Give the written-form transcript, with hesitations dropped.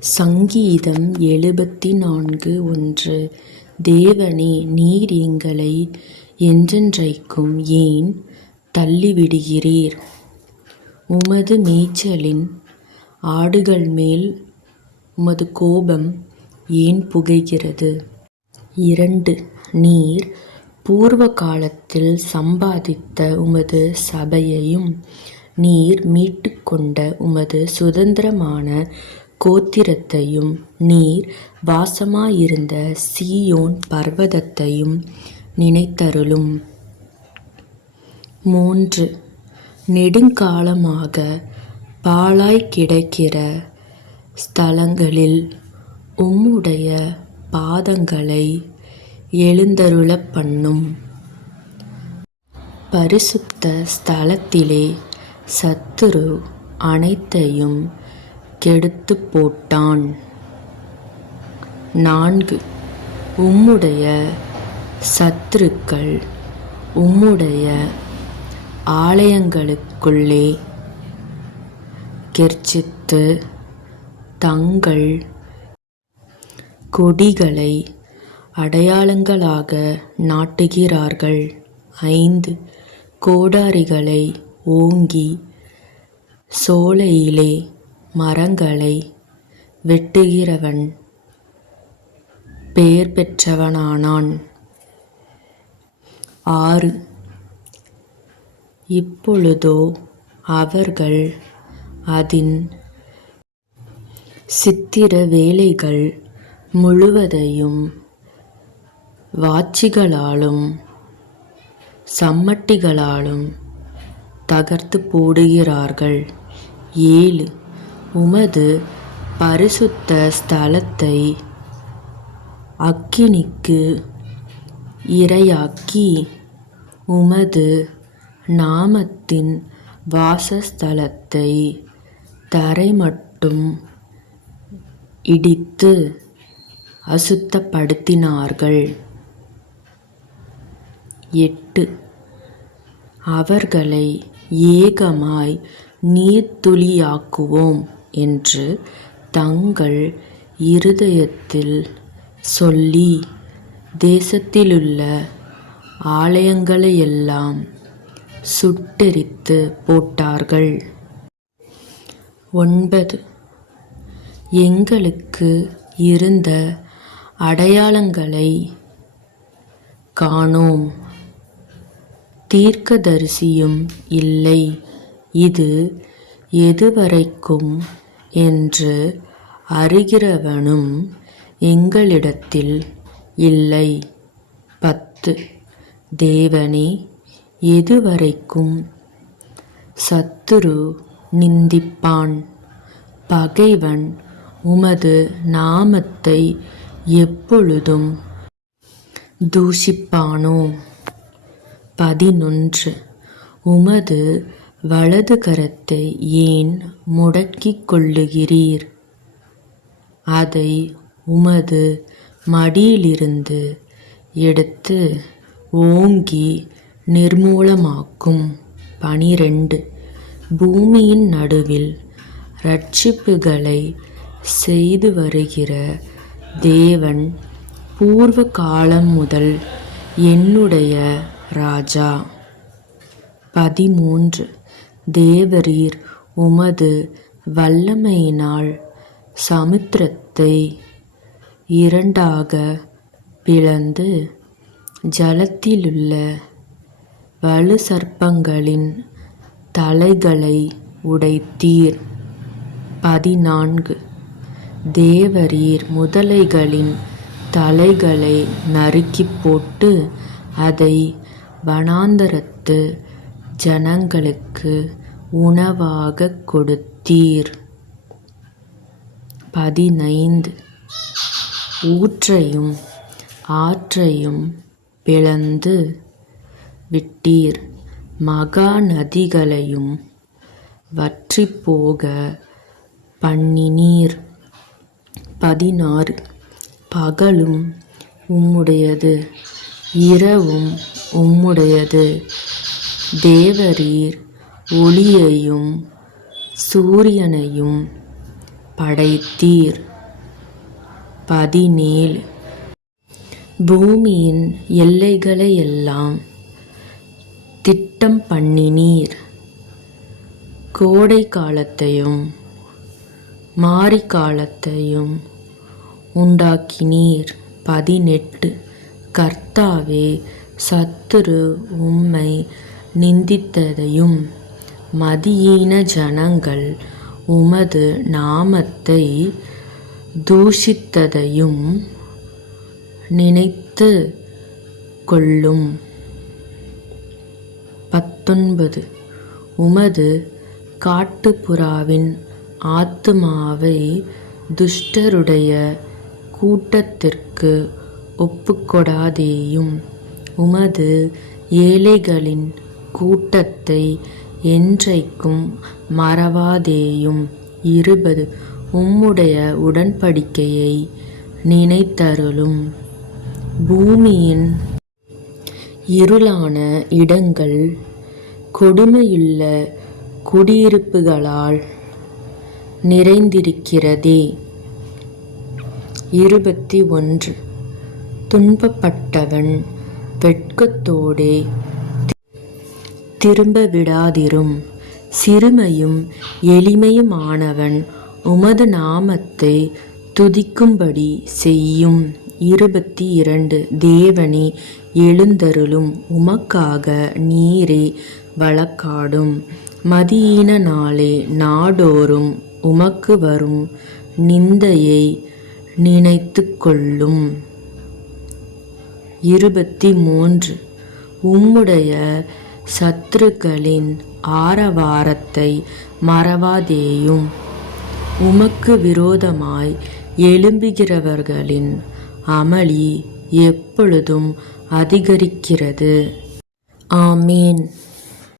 சங்கீதம் 74:1. தேவனே, நீர் எங்களை என்றென்றைக்கும் ஏன் தள்ளிவிடுகிறீர்? உமது மேய்ச்சலின் ஆடுகள்மேல் உமது கோபம் ஏன் புகைகிறது? 2. நீர் பூர்வ காலத்தில் சம்பாதித்த உமது சபையையும் நீர் மீட்டுக்கொண்ட உமது சுதந்திரமான கோத்திரத்தையும் நீர் வாசமாயிருந்த சீயோன் பர்வதத்தையும் நினைத்தருளும். 3. நெடுங்காலமாக பாழாய்க் கிடக்கிற ஸ்தலங்களில் உம்முடைய பாதங்களை எழுந்தருளப் பண்ணும். பரிசுத்த ஸ்தலத்திலே சத்துரு அனைத்தையும் கெடுத்துப் போட்டான். 4. உம்முடைய சத்துருக்கள் உம்முடைய ஆலயங்களுக்குள்ளே கெர்ச்சித்து தங்கள் கொடிகளை அடையாளங்களாக நாட்டுகிறார்கள். 5. கோடாரிகளை ஓங்கி சோலையிலே மரங்களை வெட்டுகிறவன் பெயர் பெற்றவனானான். 6. இப்பொழுதோ அவர்கள் அதின் சித்திர வேலைகள் முழுவதையும் வாட்சிகளாலும் சம்மட்டிகளாலும் தகர்த்து போடுகிறார்கள். 7. உமது பரிசுத்த ஸ்தலத்தை அக்கினிக்கு இரையாக்கி உமது நாமத்தின் வாசஸ்தலத்தை தரைமட்டும் இடித்து அசுத்தப்படுத்தினார்கள். 8. அவர்களை ஏகமாய் நீர்த்துளியாக்குவோம் என்று தங்கள் இருதயத்தில் சொல்லி தேசத்திலுள்ள ஆலயங்களையெல்லாம் சுட்டெரித்து போட்டார்கள். 9. எங்களுக்கு இருந்த அடையாளங்களை காணோம், தீர்க்கதரிசியும் இல்லை, இது எதுவரைக்கும் என்று அறிகிறவனும் எங்களிடத்தில் இல்லை. 10. தேவனே, எதுவரைக்கும் சத்துரு நிந்திப்பான்? பகைவன் உமது நாமத்தை எப்பொழுதும் தூஷிப்பானோ? 11. உமது வலது கரத்தை ஏன் முடக்கிக் கொள்ளுகிறீர்? அதை உமது மடியிலிருந்து எடுத்து ஓங்கி நிர்மூலமாக்கும். 12. பூமியின் நடுவில் இரட்சிப்புகளை செய்து வருகிற தேவன் பூர்வ காலம் முதல் என்னுடைய ராஜா. 13. தேவரீர் உமது வல்லமையினால் சமுத்திரத்தை இரண்டாக பிளந்து ஜலத்திலுள்ள வலுசர்ப்பங்களின் தலைகளை உடைத்தீர். 14. தேவரீர் முதலைகளின் தலைகளை நறுக்கிப் போட்டு அதை வனாந்தரத்து ஜனங்களுக்கு உணவாகக் கொடுத்தீர். 15. ஊற்றையும் ஆற்றையும் பிளந்து விட்டீர், மகா நதிகளையும் வற்றிப்போக பண்ணினீர். 16. பகலும் உம்முடையது, இரவும் உம்முடையது. தேவரீர் ஒளியையும் சூரியனையும் படைத்தீர். 17 பூமியின் எல்லைகளையெல்லாம் திட்டம் பண்ணினீர். கோடை காலத்தையும் மாரி காலத்தையும் உண்டாக்கினீர். 18 கர்த்தாவே, சத்துரு உம்மை நிந்தித்ததையும் மதியீன ஜனங்கள் உமது நாமத்தை தூஷித்ததையும் நினைத்து கொள்ளும். 19 உமது காட்டுப்புறாவின் ஆத்துமாவை துஷ்டருடைய கூட்டத்திற்கு ஒப்புக்கொடாதேயும். உமது ஏழைகளின் கூட்டத்தை என்றைக்கும் மறவாதேயும். 20 உம்முடைய உடன்படிக்கையை நினைத்தருளும். பூமியின் இருளான இடங்கள் கொடுமையுள்ள குடியிருப்புகளால் நிறைந்திருக்கிறதே. 21 துன்பப்பட்டவன் வெட்கத்தோடே திரும்ப விடாதிரும். சிறுமையும் எளிமையுமானவன் உமது நாமத்தை துதிக்கும்படி செய்யும். 22 தேவனே, எழுந்தருளும். உமக்காக நீரே வழக்காடும். மதியீன நாளே, நாடோறும் உமக்கு வரும் நிந்தையை நினைத்து கொள்ளும். 23 உம்முடைய சத்துருக்களின் ஆரவாரத்தை மறவாதேயும். உமக்கு விரோதமாய் எழும்புகிறவர்களின் அமளி எப்பொழுதும் அதிகரிக்கிறது. ஆமேன்.